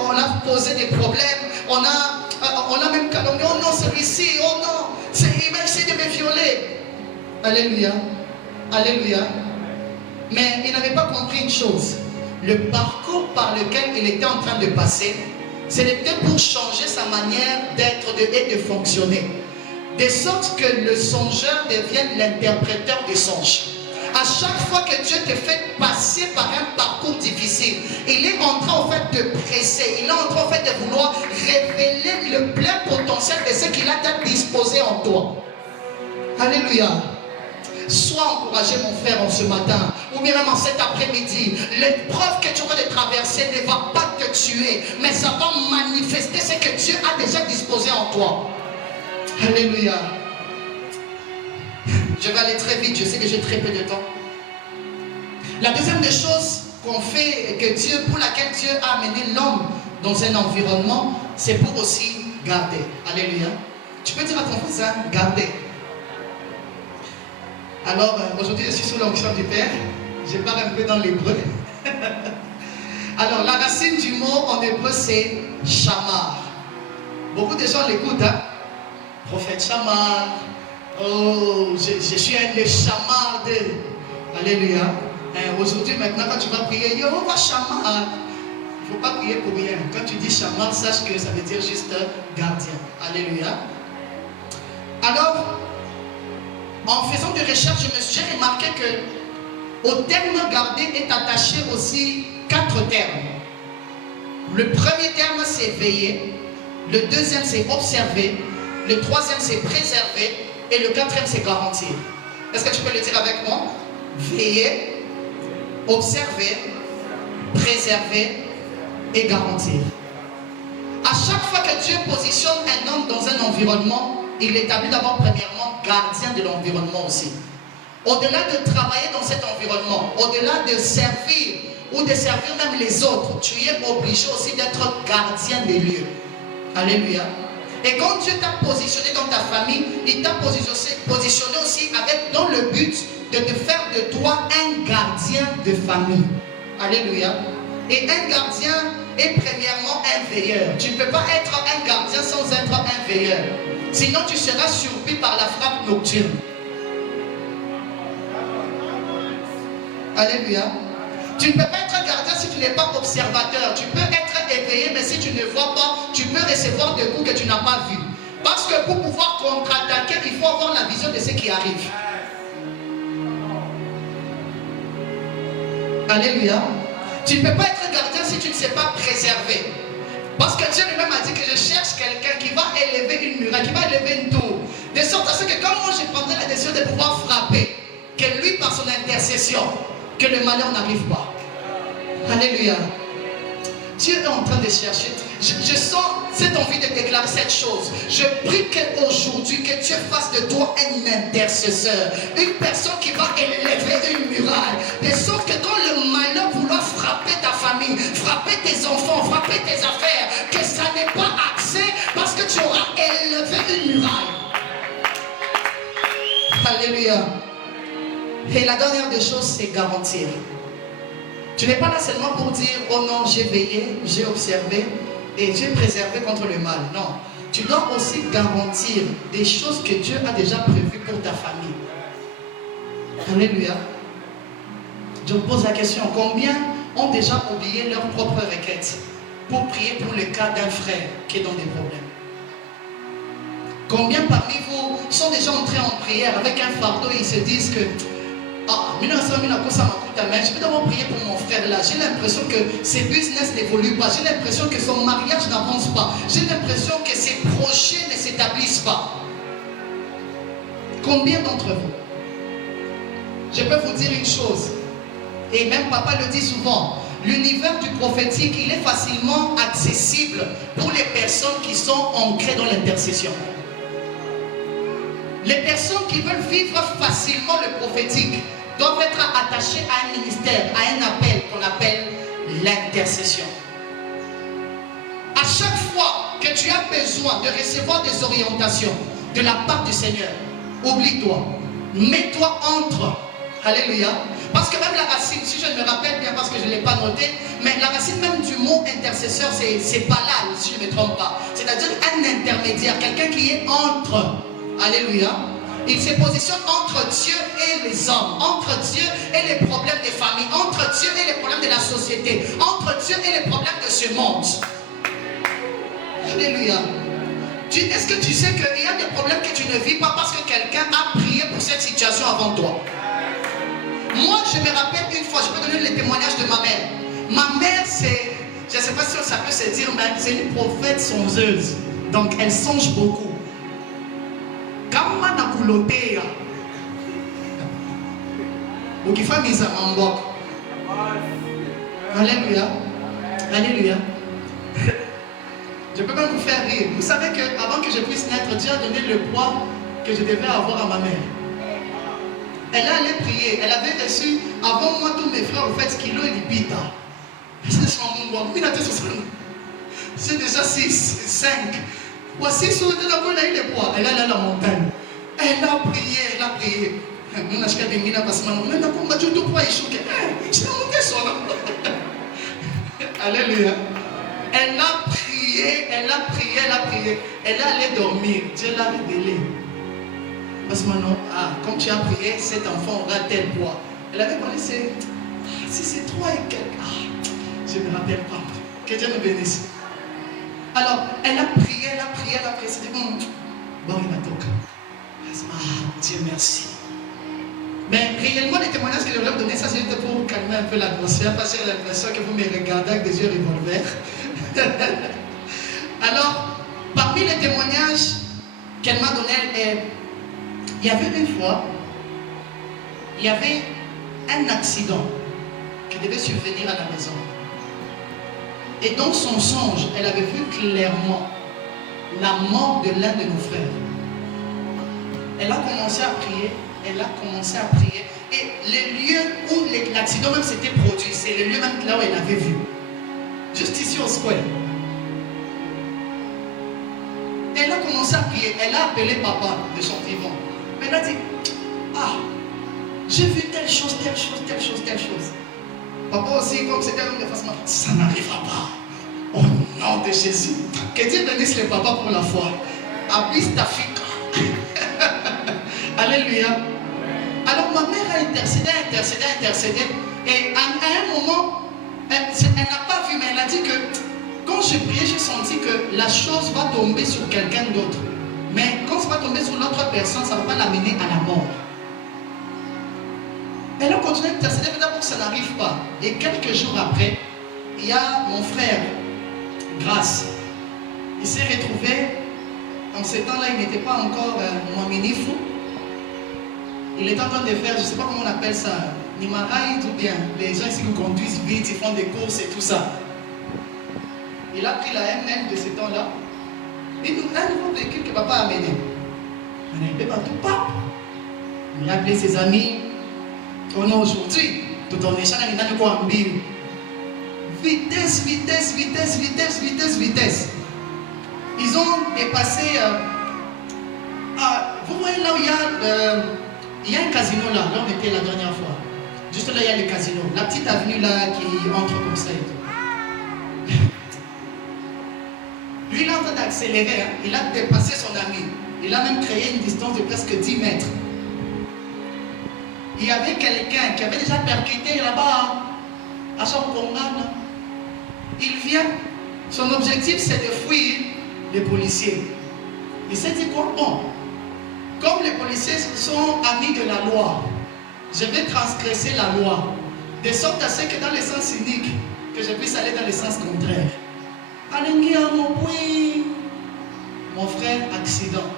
On a posé des problèmes. On a même calomnié. Oh non, celui-ci. Oh non, il va essayer de me violer. Alléluia. Alléluia. Mais il n'avait pas compris une chose. Le parcours par lequel il était en train de passer, c'était pour changer sa manière d'être et de fonctionner. De sorte que le songeur devienne l'interpréteur des songes. À chaque fois que Dieu te fait passer par un parcours difficile, il est en train en fait de presser, il est en train en fait de vouloir révéler le plein potentiel de ce qu'il a disposé en toi. Alléluia. Sois encouragé mon frère en ce matin, ou bien même en cet après-midi. L'épreuve que tu vas traverser ne va pas te tuer, mais ça va manifester ce que Dieu a déjà disposé en toi. Alléluia. Je vais aller très vite, je sais que j'ai très peu de temps. La deuxième des choses qu'on fait, pour laquelle Dieu a amené l'homme dans un environnement, c'est pour aussi garder. Alléluia. Tu peux dire à ton voisin, garder. Alors, aujourd'hui, je suis sous l'onction du Père. Je parle un peu dans l'hébreu. Alors, la racine du mot en hébreu, c'est Shamar. Beaucoup de gens l'écoutent, hein? Prophète Shamar. Oh, je suis le Shamar de... Alléluia. Aujourd'hui, maintenant, quand tu vas prier, yo, va Shamar. Il ne faut pas prier pour rien. Quand tu dis Shamar, sache que ça veut dire juste gardien. Alléluia. Alors, en faisant des recherches, j'ai remarqué que au terme garder est attaché aussi 4 termes. Le premier terme, c'est veiller. Le deuxième, c'est observer. Le troisième, c'est préserver. Et le quatrième, c'est garantir. Est-ce que tu peux le dire avec moi? Veiller, observer, préserver et garantir. À chaque fois que Dieu positionne un homme dans un environnement, il établit d'abord premièrement gardien de l'environnement aussi. Au-delà de travailler dans cet environnement, au-delà de servir ou de servir même les autres, tu es obligé aussi d'être gardien des lieux. Alléluia. Et quand Dieu t'a positionné dans ta famille, il t'a positionné aussi dans le but de te faire de toi un gardien de famille. Alléluia. Et un gardien est premièrement un veilleur. Tu ne peux pas être un gardien sans être un veilleur. Sinon tu seras surpris par la frappe nocturne. Alléluia. Tu ne peux pas être gardien si tu n'es pas observateur. Tu peux être éveillé, mais si tu ne vois pas, tu peux recevoir des coups que tu n'as pas vus. Parce que pour pouvoir contre-attaquer, il faut avoir la vision de ce qui arrive. Alléluia. Tu ne peux pas être gardien si tu ne sais pas préserver. Parce que Dieu lui-même a dit que je cherche quelqu'un qui va élever une muraille, qui va élever une tour. De sorte à ce que quand moi je prendrai la décision de pouvoir frapper, que lui par son intercession, que le malheur n'arrive pas. Alléluia. Dieu est en train de chercher. Je sens cette envie de déclarer cette chose. Je prie qu'aujourd'hui, que Dieu fasse de toi un intercesseur. Une personne qui va élever une muraille. De sorte que quand le malheur vouloir frapper ta famille, frapper tes enfants, frapper tes affaires, que ça n'est pas accès parce que tu auras élevé une muraille. Alléluia. Et la dernière des choses, c'est garantir. Tu n'es pas là seulement pour dire, oh non, j'ai veillé, j'ai observé et j'ai préservé contre le mal. Non. Tu dois aussi garantir des choses que Dieu a déjà prévues pour ta famille. Alléluia. Je me pose la question, combien ont déjà oublié leurs propres requêtes pour prier pour le cas d'un frère qui est dans des problèmes? Combien parmi vous sont déjà entrés en prière avec un fardeau et ils se disent que je peux d'abord prier pour mon frère là. J'ai l'impression que ses business n'évoluent pas. J'ai l'impression que son mariage n'avance pas. J'ai l'impression que ses projets ne s'établissent pas. Combien d'entre vous? Je peux vous dire une chose. Et même papa le dit souvent. L'univers du prophétique, il est facilement accessible pour les personnes qui sont ancrées dans l'intercession. Les personnes qui veulent vivre facilement le prophétique doivent être attachées à un ministère, à un appel qu'on appelle l'intercession. À chaque fois que tu as besoin de recevoir des orientations de la part du Seigneur, oublie-toi, mets-toi entre. Alléluia. Parce que même la racine, si je me rappelle bien, parce que je ne l'ai pas noté, mais la racine même du mot intercesseur, c'est balal, si je ne me trompe pas. C'est-à-dire un intermédiaire, quelqu'un qui est entre. Alléluia. Il se positionne entre Dieu et les hommes, entre Dieu et les problèmes des familles, entre Dieu et les problèmes de la société, entre Dieu et les problèmes de ce monde. Alléluia. Est-ce que tu sais qu'il y a des problèmes que tu ne vis pas parce que quelqu'un a prié pour cette situation avant toi? Moi, je me rappelle une fois, je peux donner le témoignage de ma mère. Ma mère, c'est, je ne sais pas si ça peut se dire, mais c'est une prophète songeuse. Donc, elle songe beaucoup. Kama na kulotea ukifamiza mambo. Alléluia. Alléluia. Je peux même vous faire rire. Vous savez qu'avant que je puisse naître, Dieu a donné le poids que je devais avoir à ma mère. Elle allait prier. Elle avait reçu avant moi tous mes frères, en fait, kilo et libita. C'est déjà 6, 5. Voici sur le poids. Elle est à la montagne. Elle a prié, elle a prié. Alléluia. Elle a prié, elle a prié, elle a prié. Elle est allée dormir. Dieu l'a révélé. Parce que maintenant, comme tu as prié, cet enfant aura tel poids. Elle avait parlé, si c'est 3 et quelques. Je ne me rappelle pas. Que Dieu nous bénisse. Alors, elle a prié, elle a prié, elle a prié. Elle s'est dit, bon, il m'a toqué. Dieu merci. Mais réellement, les témoignages que je voulais vous donner, ça c'est juste pour calmer un peu l'atmosphère, parce que j'ai l'impression que vous me regardez avec des yeux revolver. Alors, parmi les témoignages qu'elle m'a donnés, il y avait une fois, il y avait un accident qui devait survenir à la maison. Et dans son songe, elle avait vu clairement la mort de l'un de nos frères. Elle a commencé à prier, et le lieu où l'accident même s'était produit, c'est le lieu même là où elle avait vu. Juste ici au square. Elle a commencé à prier, elle a appelé papa de son vivant. Mais elle a dit, ah, j'ai vu telle chose. Papa aussi, comme c'était un homme de face, ça n'arrivera pas. Au nom de Jésus. Que Dieu bénisse le papa pour la foi. Abis ta fille. Alléluia. Alors ma mère a intercédé. Et à un moment, elle n'a pas vu, mais elle a dit que quand j'ai prié, j'ai senti que la chose va tomber sur quelqu'un d'autre. Mais quand ça va tomber sur l'autre personne, ça ne va pas l'amener à la mort. Elle a continué à intercéder, mais d'abord ça n'arrive pas. Et quelques jours après, il y a mon frère, Grâce. Il s'est retrouvé, en ce temps-là, il n'était pas encore mon mini-fou. Il était en train de faire, je ne sais pas comment on appelle ça, Nimaraïd ou bien les gens ici qui conduisent vite, ils font des courses et tout ça. Il a pris la ML de ce temps-là. Un nouveau véhicule que papa a amené. On n'était pas tout pas. Il a appelé ses amis. On a aujourd'hui, tout en échange, il a quoi en bille. Vitesse. Ils ont dépassé. Vous voyez là où il y a un casino là on était la dernière fois. Juste là, il y a le casino. La petite avenue là qui entre comme ça et tout. Lui, il est en train d'accélérer. Il a dépassé son ami. Il a même créé une distance de presque 10 mètres. Il y avait quelqu'un qui avait déjà percuté là-bas à son programme. Il vient. Son objectif, c'est de fuir les policiers. Il s'est dit quoi? Bon, comme les policiers sont amis de la loi, je vais transgresser la loi, de sorte à ce que dans le sens unique, que je puisse aller dans le sens contraire. Mon frère, accident.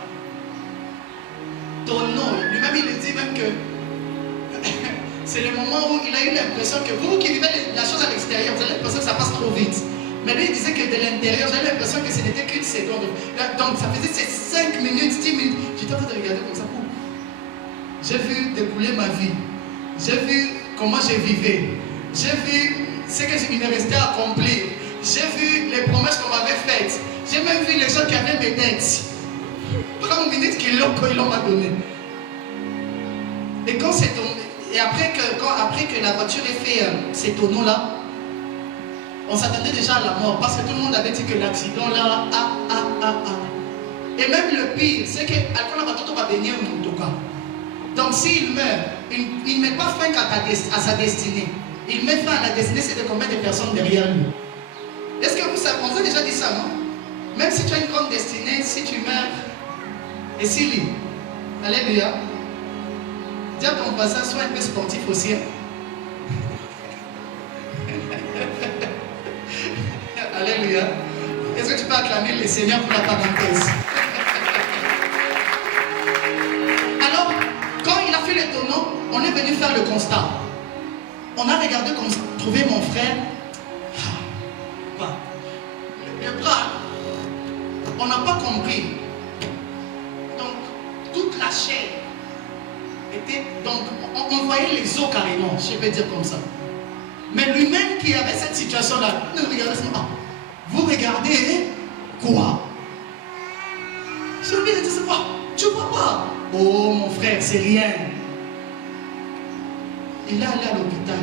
Tonneau, lui-même il dit même que c'est le moment où il a eu l'impression que vous qui vivez la chose à l'extérieur, vous avez l'impression que ça passe trop vite. Mais lui il disait que de l'intérieur, j'avais l'impression que ce n'était qu'une seconde. Donc ça faisait ces 5 minutes, 10 minutes. J'étais en train de regarder comme ça. J'ai vu découler ma vie. J'ai vu comment je vivais. J'ai vu ce qu'il me restait à accomplir. J'ai vu les promesses qu'on m'avait faites. J'ai même vu les gens qui avaient mes dettes. 30 minutes qu'ils l'ont donné. Et quand c'est tombé, et après que la voiture ait fait ces tonneaux-là, on s'attendait déjà à la mort parce que tout le monde avait dit que l'accident là, Et même le pire, c'est que alcool va venir en tout cas. Donc s'il meurt, il ne met pas fin à sa destinée. Il met fin à la destinée, c'est de combien de personnes derrière lui. Est-ce que vous savez, on vous a déjà dit ça, non? Même si tu as une grande destinée, si tu meurs, et s'il lit, alléluia. Dis à ton voisin, sois un peu sportif aussi. Alléluia. Est-ce que tu peux acclamer le Seigneur pour la parenthèse? Alors, quand il a fait les tonneaux, on est venu faire le constat. On a regardé comme ça, trouvé mon frère. Le bras, on n'a pas compris. Donc, toute la chair était. Donc, on voyait les os carrément, je peux dire comme ça. Mais lui-même qui avait cette situation-là, il regardait ça. Ah, vous regardez quoi? Celui qui dit c'est quoi? Tu vois pas? Oh mon frère, c'est rien. Il est allé à l'hôpital.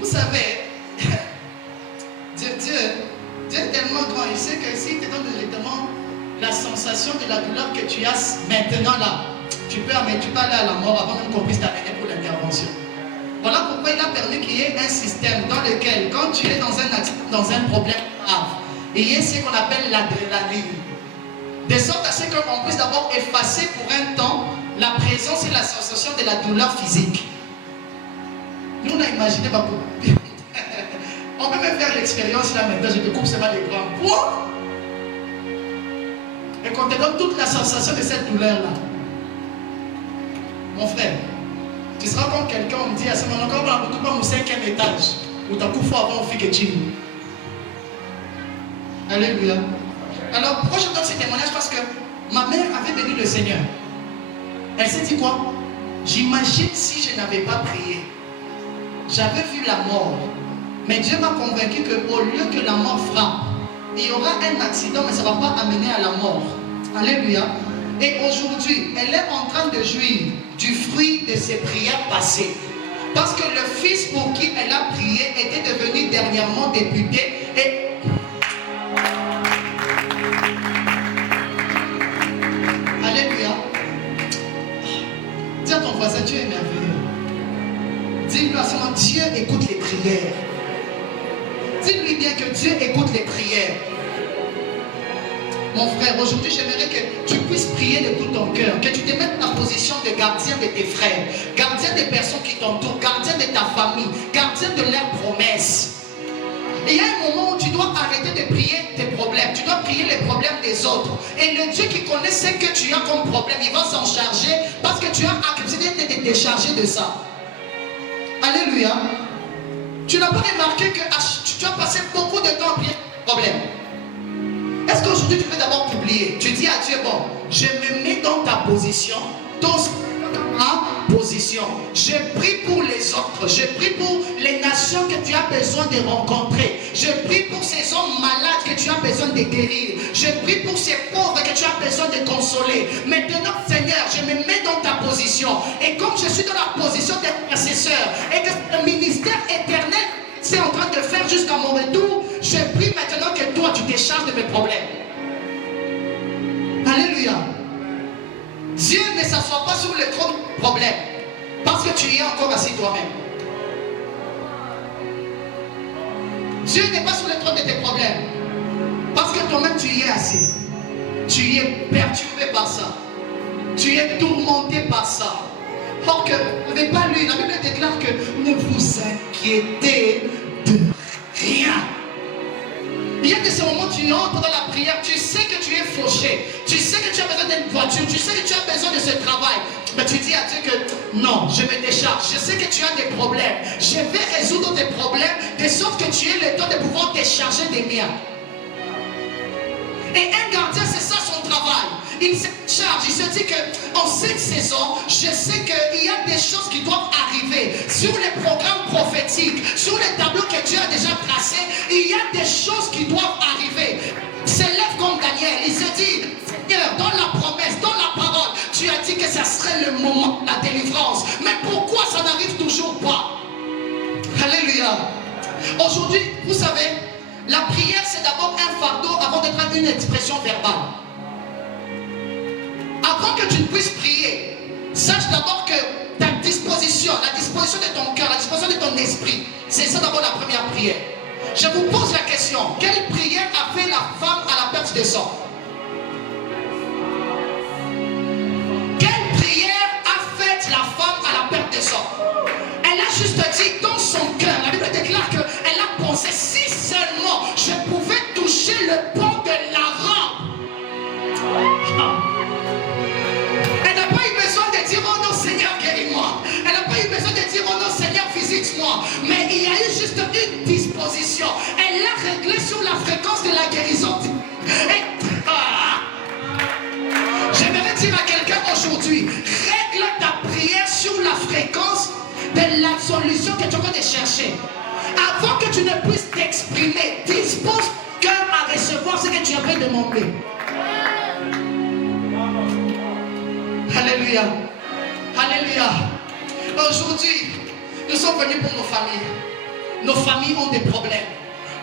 Vous savez, Dieu est tellement grand. Il sait que s'il te donne directement la sensation de la douleur que tu as maintenant là, tu peux aller à la mort avant même qu'on puisse t'amener pour l'intervention. Voilà pourquoi il a permis qu'il y ait un système dans lequel, quand tu es dans un problème grave, il y a ce qu'on appelle l'adrénaline. De sorte à ce qu'on puisse d'abord effacer pour un temps la présence et la sensation de la douleur physique. Nous, on a imaginé, on peut même faire l'expérience là maintenant, je te coupe seulement les bras. Quoi? Et qu'on te donne toute la sensation de cette douleur là. Mon frère, Tu seras comme quelqu'un, on me dit à ce moment encore, on va au 5e étage. Ou t'as coup fort avant au que tu. Alléluia. Alors, pourquoi je donne ce témoignage? Parce que ma mère avait béni le Seigneur. Elle s'est dit quoi? J'imagine si je n'avais pas prié. J'avais vu la mort. Mais Dieu m'a convaincu qu'au lieu que la mort frappe, il y aura un accident, mais ça ne va pas amener à la mort. Alléluia. Et aujourd'hui, elle est en train de jouir du fruit de ses prières passées. Parce que le fils pour qui elle a prié était devenu dernièrement député. Et Alléluia. Dis à ton voisin, Dieu est merveilleux. Dis-lui à ce moment, Dieu écoute les prières. Dis-lui bien que Dieu écoute les prières. Mon frère, aujourd'hui, j'aimerais que tu puisses prier de tout ton cœur, que tu te mettes en position de gardien de tes frères, gardien des personnes qui t'entourent, gardien de ta famille, gardien de leurs promesses. Et il y a un moment où tu dois arrêter de prier tes problèmes, tu dois prier les problèmes des autres. Et le Dieu qui connaît ce que tu as comme problème, il va s'en charger parce que tu as accepté de te décharger de ça. Alléluia. Tu n'as pas remarqué que tu as passé beaucoup de temps à prier tes problèmes. Est-ce qu'aujourd'hui tu peux d'abord t'oublier? Tu dis à Dieu, bon, je me mets dans ta position, dans ma position. Je prie pour les autres, je prie pour les nations que tu as besoin de rencontrer. Je prie pour ces hommes malades que tu as besoin de guérir. Je prie pour ces pauvres que tu as besoin de consoler. Maintenant, Seigneur, je me mets dans ta position. Et comme je suis dans la position d'intercesseur et que le ministère éternel c'est en train de faire jusqu'à mon retour, je prie maintenant que toi tu te charges de mes problèmes. Alléluia. Dieu ne s'assoit pas sur le trône de problèmes parce que tu y es encore assis toi-même. Dieu n'est pas sur le trône de tes problèmes parce que toi-même tu y es assis. Tu y es perturbé par ça. Tu es tourmenté par ça. Or que vous n'avez pas lu, la Bible déclare que ne vous inquiétez de rien. Il y a de ces moments où tu entres dans la prière, tu sais que tu es fauché, tu sais que tu as besoin d'une voiture, tu sais que tu as besoin de ce travail, mais tu dis à Dieu que non, je me décharge, je sais que tu as des problèmes, je vais résoudre tes problèmes de sorte que tu aies le temps de pouvoir te charger des miens. Et un gardien, c'est ça son travail. Il se charge, il se dit qu'en cette saison, je sais qu'il y a des choses qui doivent arriver sur les programmes prophétiques, sur les tableaux que Dieu a déjà tracés. Il y a des choses qui doivent arriver. Il se lève comme Daniel, il se dit, Seigneur, dans la promesse, dans la parole, tu as dit que ça serait le moment de la délivrance. Mais pourquoi ça n'arrive toujours pas? Alléluia. Aujourd'hui, vous savez, la prière c'est d'abord un fardeau avant d'être une expression verbale. Avant que tu ne puisses prier, sache d'abord que ta disposition, la disposition de ton cœur, la disposition de ton esprit, c'est ça d'abord la première prière. Je vous pose la question, quelle prière a fait la femme à la perte de sang? Quelle prière a fait la femme à la perte de sang? Elle a juste dit dans son cœur, la Bible déclare qu'elle a pensé, si seulement je pouvais toucher le pan de la robe. Elle n'a pas eu besoin de dire, oh non Seigneur, guéris-moi. Elle n'a pas eu besoin de dire, oh non Seigneur, visite-moi. Mais il y a eu juste une disposition. Elle l'a réglé sur la fréquence de la guérison. J'aimerais dire à quelqu'un aujourd'hui, règle ta prière sur la fréquence de la solution que tu es en train de chercher. Avant que tu ne puisses t'exprimer, dispose ton cœur à recevoir ce que tu avais demandé. Alléluia. Alléluia. Aujourd'hui, nous sommes venus pour nos familles. Nos familles ont des problèmes.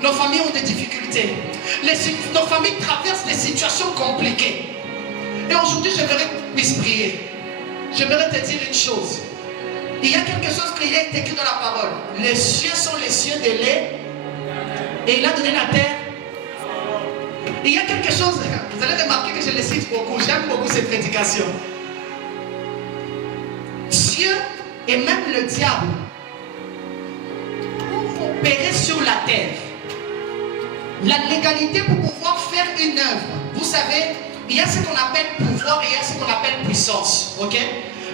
Nos familles ont des difficultés. Nos familles traversent des situations compliquées. Et aujourd'hui, j'aimerais que tu puisses prier. J'aimerais te dire une chose. Il y a quelque chose qui est écrit dans la parole. Les cieux sont les cieux de lait. Et il a donné la terre. Il y a quelque chose, vous allez remarquer que je le cite beaucoup. J'aime beaucoup ces prédications. Dieu et même le diable pour opérer sur la terre. La légalité pour pouvoir faire une œuvre. Vous savez, il y a ce qu'on appelle pouvoir et il y a ce qu'on appelle puissance. Ok?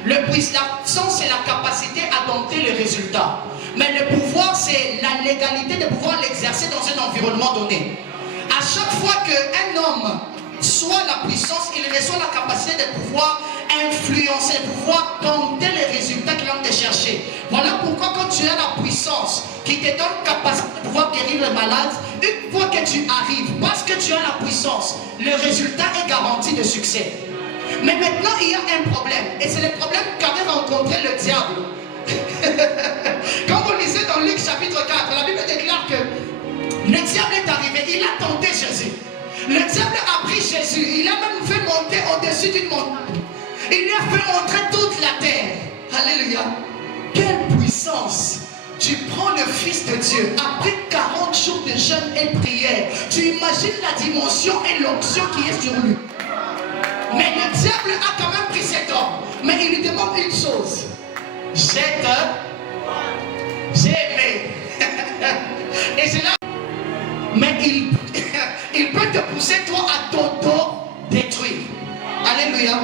La puissance, c'est la capacité à dompter le résultat. Mais le pouvoir, c'est la légalité de pouvoir l'exercer dans un environnement donné. À chaque fois qu'un homme soit la puissance, il reçoit la capacité de pouvoir influencer, de pouvoir dompter les résultats qu'il a de chercher. Voilà pourquoi quand tu as la puissance qui te donne capacité de pouvoir guérir le malade, une fois que tu arrives, parce que tu as la puissance, le résultat est garanti de succès. Mais maintenant, il y a un problème. Et c'est le problème qu'avait rencontré le diable. Quand vous lisez dans Luc chapitre 4, la Bible déclare que le diable est arrivé, il a tenté Jésus. Le diable a pris Jésus, il a même fait monter au-dessus d'une montagne. Il lui a fait montrer toute la terre. Alléluia. Quelle puissance! Tu prends le Fils de Dieu, après 40 jours de jeûne et prière, tu imagines la dimension et l'onction qui est sur lui. Mais le diable a quand même pris cet homme. Mais il lui demande une chose. J'ai aimé. Et c'est là. Mais il peut te pousser toi à t'auto-détruire. Alléluia.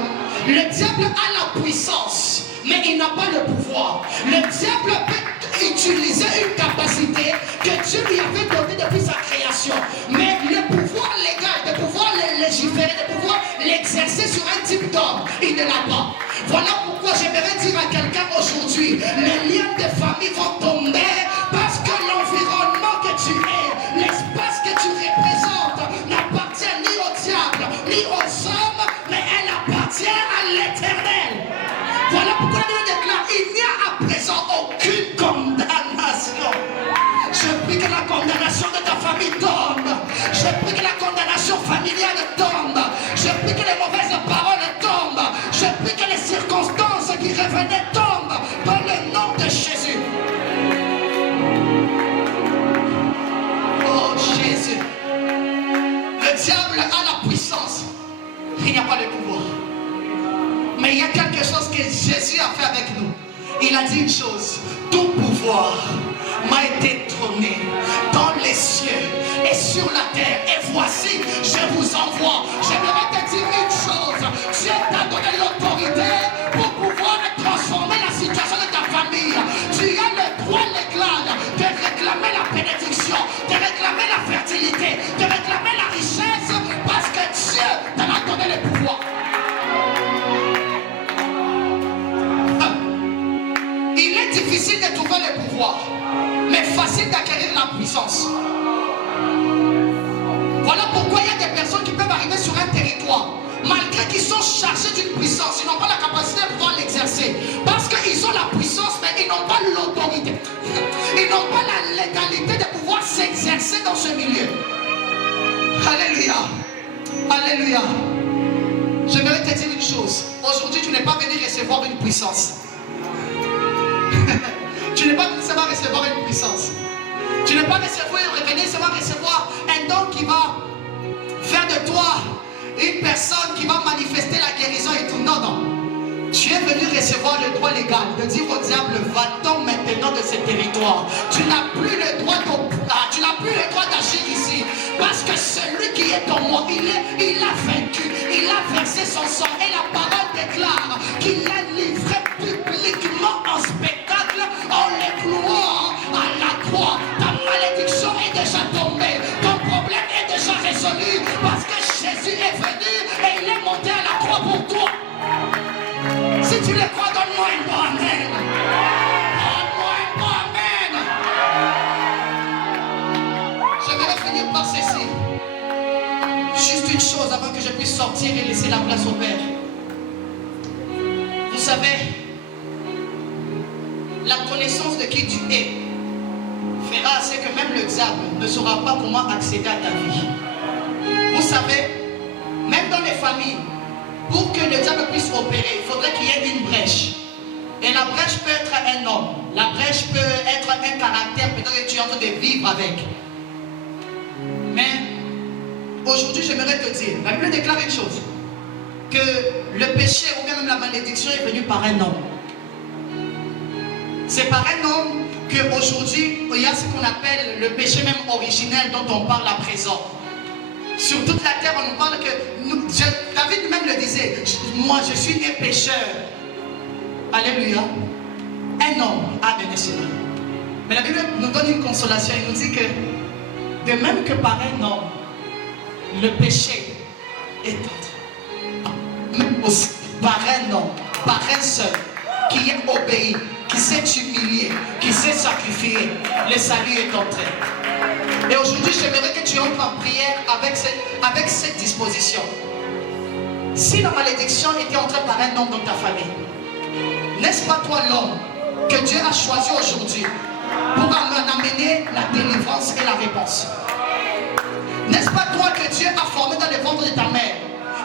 Le diable a la puissance, mais il n'a pas le pouvoir. Le diable peut utiliser une capacité que Dieu lui avait donnée depuis sa création. Mais le pouvoir légal, de pouvoir le légiférer, de pouvoir l'exercer sur un type d'homme, il ne l'a pas. Voilà pourquoi j'aimerais dire à quelqu'un aujourd'hui, les liens de famille vont tomber parce que l'environnement que tu es, l'espace que tu représentes, n'appartient ni au diable, ni aux hommes, mais elle appartient à l'Éternel. Voilà pourquoi Dieu déclare, il n'y a à présent aucune condamnation. Je prie que la condamnation de ta famille tombe. Je prie que la condamnation familiale tombe. Je prie que les mauvaises paroles tombent. Je prie que les circonstances qui revenaient tombent dans le nom de Jésus. Oh Jésus. Le diable a la puissance. Il n'y a pas le pouvoir. Mais il y a quelque chose que Jésus a fait avec nous. Il a dit une chose. Tout pouvoir m'a été donné dans les cieux et sur la terre. Et voici, je vous envoie. J'aimerais te dire une chose. Dieu t'a donné l'autorité pour pouvoir transformer la situation de ta famille. Tu as le droit légal de réclamer la bénédiction, de réclamer la fertilité, de réclamer la richesse, parce que Dieu t'en a donné le pouvoir. Il est difficile de trouver le pouvoir, mais facile d'acquérir la puissance. Voilà pourquoi il y a des personnes qui peuvent arriver sur un territoire, malgré qu'ils sont chargés d'une puissance, ils n'ont pas la capacité de pouvoir l'exercer. Parce qu'ils ont la puissance, mais ils n'ont pas l'autorité. Ils n'ont pas la légalité de pouvoir s'exercer dans ce milieu. Alléluia. Alléluia. Je vais te dire une chose. Aujourd'hui, tu n'es pas venu recevoir une puissance. Tu n'es pas venu recevoir une puissance. Tu n'es pas venu recevoir un don qui va faire de toi une personne qui va manifester la guérison et tout. Non, non. Tu es venu recevoir le droit légal de dire au diable, va-t'en maintenant de ce territoire. Tu n'as plus le droit d'agir ici. Parce que celui qui est en moi, il a vaincu. Il a versé son sang. Et la parole déclare qu'il l'a livré publiquement en spectacle en le clouant à la croix. Ta malédiction est déjà tombée. Ton problème est déjà résolu. Parce que Jésus est venu et il est monté à la croix pour toi. Si tu le crois, donne-moi un bon amen. Donne-moi un bon amen. Je vais finir par ceci. Juste une chose avant que je puisse sortir et laisser la place au Père. Vous savez, la connaissance de qui tu es fera c'est que même le diable ne saura pas comment accéder à ta vie. Vous savez, même dans les familles, pour que le diable puisse opérer, il faudrait qu'il y ait une brèche. Et la brèche peut être un homme. La brèche peut être un caractère peut-être que tu es en train de vivre avec. Mais aujourd'hui, j'aimerais te dire, la Bible déclare une chose. Que le péché ou bien même la malédiction est venue par un homme. C'est par un homme qu'aujourd'hui, il y a ce qu'on appelle le péché même originel dont on parle à présent. Sur toute la terre, on nous parle que David même le disait, moi je suis né pécheur. Alléluia. Un homme a un cela. Mais la Bible nous donne une consolation. Il nous dit que de même que par un homme, le péché est entré. Même aussi par un homme, par un seul, qui est obéi, qui s'est humilié, qui s'est sacrifié, le salut est entré. Et aujourd'hui, j'aimerais que tu entres en prière avec cette disposition. Si la malédiction était entrée par un homme dans ta famille, n'est-ce pas toi l'homme que Dieu a choisi aujourd'hui pour amener la délivrance et la réponse? N'est-ce pas toi que Dieu a formé dans le ventre de ta mère,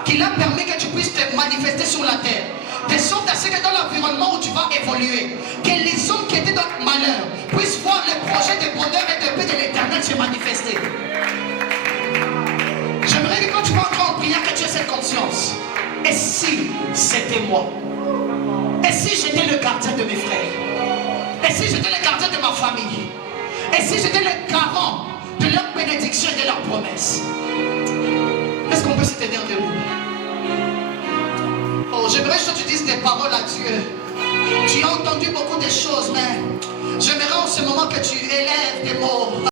qu'il a permis que tu puisses te manifester sur la terre, de sorte à ce que dans l'environnement où tu vas évoluer, que les hommes qui étaient dans le malheur puissent voir le projet de bonheur et de paix de l'Éternel se manifester? J'aimerais que quand tu vas entrer en prière, que tu aies cette conscience. Et si c'était moi? Et si j'étais le gardien de mes frères? Et si j'étais le gardien de ma famille? Et si j'étais le garant de leur bénédiction et de leur promesse? Est-ce qu'on peut se tenir debout? Oh, j'aimerais que tu dises des paroles à Dieu. Tu as entendu beaucoup de choses, mais j'aimerais en ce moment que tu élèves des mots.